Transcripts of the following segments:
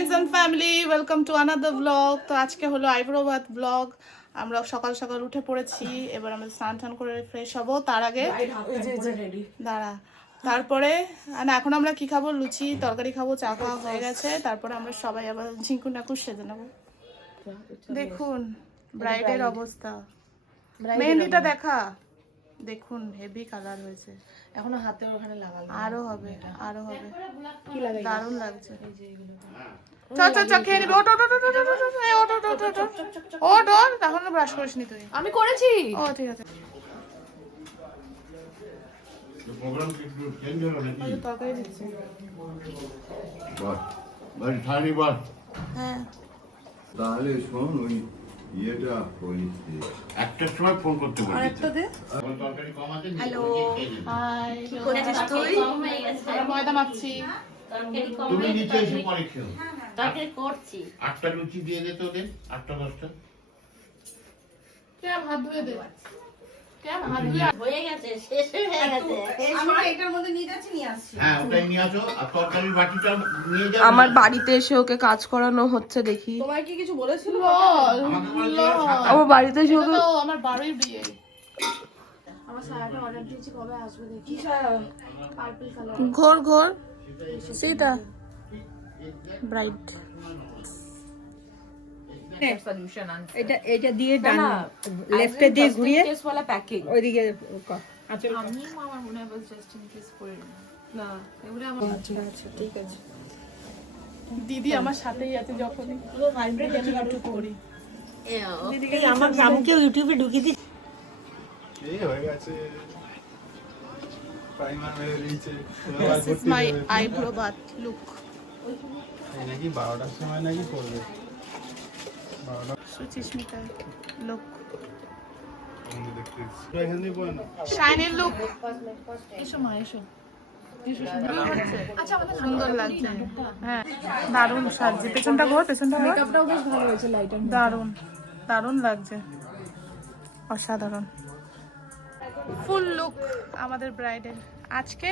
friends and family, welcome to another vlog. তো আজকে হলো আইব্রো বাথ ব্লগ। আমরা সকাল সকাল উঠে পড়েছি, এবার আমরা স্নান টান করে ফ্রেশ হব। তার আগে দাঁড়া, তারপরে না এখন আমরা কি খাবো, লুচি তরকারি খাবো, চা খাওয়া হয়ে গেছে। তারপরে আমরা সবাই আবার ঝিঙ্কু নাকু সেজে নেবো। দেখুন ব্রাইডের অবস্থা, মেহেন্দিটা দেখা, দেখুন হেভি কালার হয়েছে, এখনো হাতে ওখানে লাগানো, আরো হবে আরো হবে, কি লাগাই দারুণ লাগছে। এই যে এগুলো খেয়ে নিবি, ওট ওট ওট ওট ওট ওট ওট ওট ওট ওট, তখন ব্রাশ করিসনি তুই? আমি করেছি। ও ঠিক আছে। প্রোগ্রাম কি একটু চেঞ্জ হলো নাকি? তরকারি দিচ্ছি। বাস বাস থালি বাস। হ্যাঁ তাহলে শোন ওই ইয়েটা করিস একটার সময় ফোন করতে বলি। আরেকটা দে। আমার তরকারি কম আছে। হ্যালো। হাই, কি করছিস তুই? আমরা ময়দা মাখছি। তুমি নিচে এসে পরে খেও। তরকারি করছি। 8টা লুচি দিয়ে দে তো ওদের, 8টা 10টা। কে হাত ধুয়ে দে, কে হাত ধুয়ে। হয়ে গেছে, শেষ হয়ে গেছে। আমরা এটার মধ্যে নিয়ে যাচ্ছি, নিয়ে আসছি। হ্যাঁ ওটাই নিয়ে আসো, আর তরকারির বাটিটা নিয়ে যাও। আমার বাড়িতে এসে ওকে কাজ করানো হচ্ছে দেখি। তোমায় কি কিছু বলেছিল? আমাকে বলেছিল আমার বাড়িতে এসে ওকে আমার বাড়ির বিয়ে। আমার সায়াটা অর্ডার দিয়েছি, কবে আসবে দেখি। কি সায়া? Purple colour. ঘোর ঘোর সেটা ব্রাইট। সলিউশন আনছে। এটা দিয়ে ডান লেফটে দিয়ে ঘুরিয়ে কেস वाला প্যাকিং। ওইদিকে আমি আমার মনে হয় জাস্ট ইন কেস করে না, এগুলো আমার ঠিক আছে। দিদি আমার সাথেই আছে, যখনই ভাইব্রেট আমি একটু করি। দিদিকে আমার গ্রামকে ইউটিউবে ঢুকিয়ে দিই। এই হয়ে গেছে, প্রাইমার মেরে দিয়েছে। This is my eyebrow bath look. এই নাকি 12টার সময় নাকি করবে। 12টা সুচিস্মিতা look, আমাদের দেখতে এখানে বল না। shiny look। এসো মা, এসো। আচ্ছা আমাদের সুন্দর লাগছে। হ্যাঁ দারুণ সাজছে, পেছনটা ঘোর, পেছনটা ঘোর। মেকআপটাও বেশ ভালো হয়েছে, লাইটার। দারুণ দারুণ লাগছে, অসাধারণ। ফুল লুক আমাদের ব্রাইডের আজকে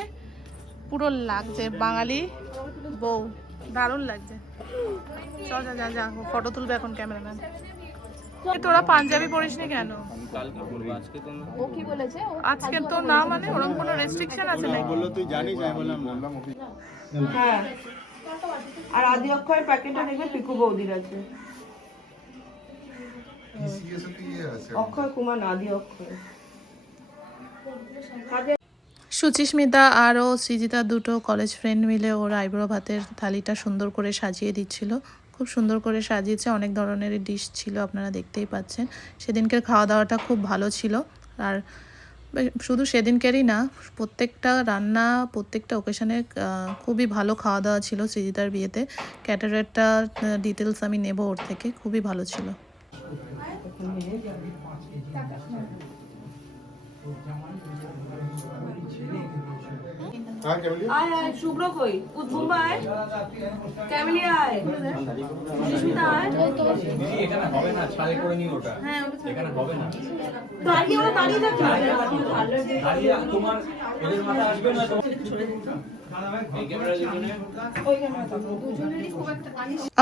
পুরো লাগছে বাঙালি বউ, দারুণ লাগছে। চল যা যা যা, ফটো তুলবে এখন ক্যামেরাম্যান। তোরা পাঞ্জাবি পরিসনি কেন? ও কি বলেছে? আজকে তো না, মানে ওরকম কোনো রেস্ট্রিকশন আছে নাকি? বললো তুই জানিস, আমি বললাম হ্যাঁ, আর আদি অক্ষয়ের প্যাকেটটা দেখবে পিকু বৌদির আছে। অক্ষয় কুমার না, আদি অক্ষয়। সুচিস্মিতা আর ও সৃজিতা দুটো কলেজ ফ্রেন্ড মিলে ওর আইব্রো ভাতের থালিটা সুন্দর করে সাজিয়ে দিচ্ছিল। খুব সুন্দর করে সাজিয়েছে, অনেক ধরনের ডিশ ছিল, আপনারা দেখতেই পাচ্ছেন। সেদিনকার খাওয়া দাওয়াটা খুব ভালো ছিল। আর শুধু সেদিনকারই না, প্রত্যেকটা রান্না প্রত্যেকটা ওকেশনে খুবই ভালো খাওয়া দাওয়া ছিল। সৃজিতার বিয়েতে ক্যাটারেরটা ডিটেলস আমি নেব ওর থেকে, খুবই ভালো ছিল। আয় আয়, শুভ্র কই? উদ্ভুম্বা আয়, ক্যামিলি আয়, সুস্মিতা আয়। এখানে হবে না, ছালে করে নিন ওটা। হ্যাঁ এখানে হবে না। দাঁড়িয়ে ওরা দাঁড়িয়ে থাকবে। দাঁড়িয়ে তোমার ওদের মাথা আসবে না, তোমার এই ক্যামেরা দুজনে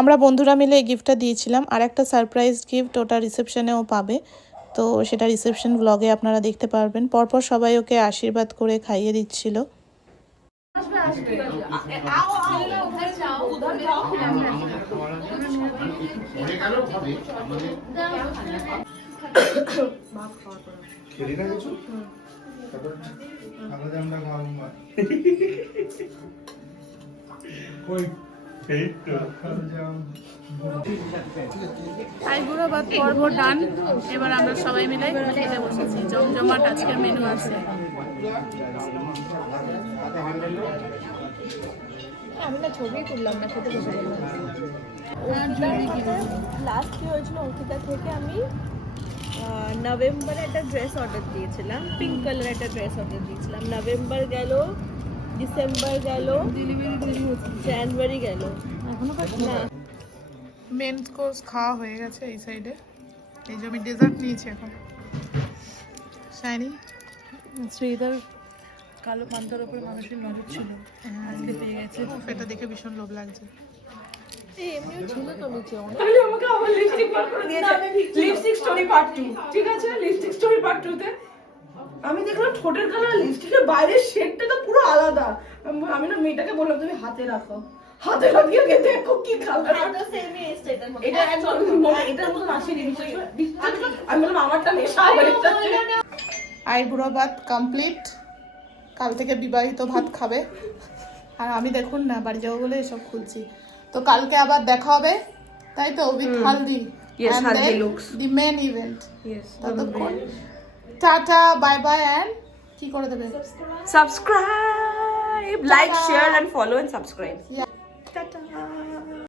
আমরা বন্ধুরা মিলে এই গিফটটা দিয়েছিলাম, আর একটা সারপ্রাইজ গিফট ওটা রিসেপশনেও পাবে। তো সেটা রিসেপশন ব্লগে আপনারা দেখতে পারবেন। পরপর সবাই ওকে আশীর্বাদ করে খাইয়ে দিচ্ছিল। খেলি না কিছু তাহলে আমরা খাবো না। কই এই তো আইবুড়ো ভাত পর্ব ডান। এবার আমরা সবাই মিলে খেতে বসেছি, জমজমাট আজকের মেনু আছে। আমি না ছবি তুললাম না, খেতে বসে গেলাম। লাস্ট কি হয়েছিল, অঙ্কিতা থেকে আমি নভেম্বরে একটা ড্রেস অর্ডার দিয়েছিলাম, পিঙ্ক কালার একটা ড্রেস অর্ডার দিয়েছিলাম। নভেম্বর গেল, ডিসেম্বর গেল, জানুয়ারি গেল, এখনো না। মেন কোর্স খাওয়া হয়ে গেছে এই সাইডে, এই যে আমি ডেজার্ট নিয়েছি এখন। শাইনি শ্রীধর কালো পান্তার উপরে মানুষের নজর ছিল, আজকে পেয়ে গেছে। এটা দেখে ভীষণ লোভ লাগছে। এমনিও ছিল তো নিচে অনেক। তাহলে আমাকে আবার লিপস্টিক বার করে দিয়েছে লিপস্টিক স্টোরি পার্ট 2 ঠিক আছে লিপস্টিক স্টোরি পার্ট 2 তে আমি দেখলাম ঠোঁটের কালার লিপস্টিকের বাইরের শেডটা তো পুরো আলাদা আমি না মেয়েটাকে বললাম তুমি হাতে রাখো হাতে লাগিয়ে গিয়ে দেখো কি কালার তো সেমই এসছে এটার মধ্যে। এটা একদম এটার মতো আসেনি আমি বললাম আমারটা নেশা হয়ে যাচ্ছে আইবুড়ো ভাত কমপ্লিট। কাল থেকে বিবাহিত ভাত খাবে। আর আমি দেখুন না বাড়ি যাবো বলে এসব খুলছি। তো কালকে আবার দেখা হবে, তাই তো, with haldi. Yes, And haldi then looks. the main event. yes ততক্ষণ টাটা বাই বাই অ্যান্ড কি করে দেবে? subscribe like share and follow and subscribe Yeah. ta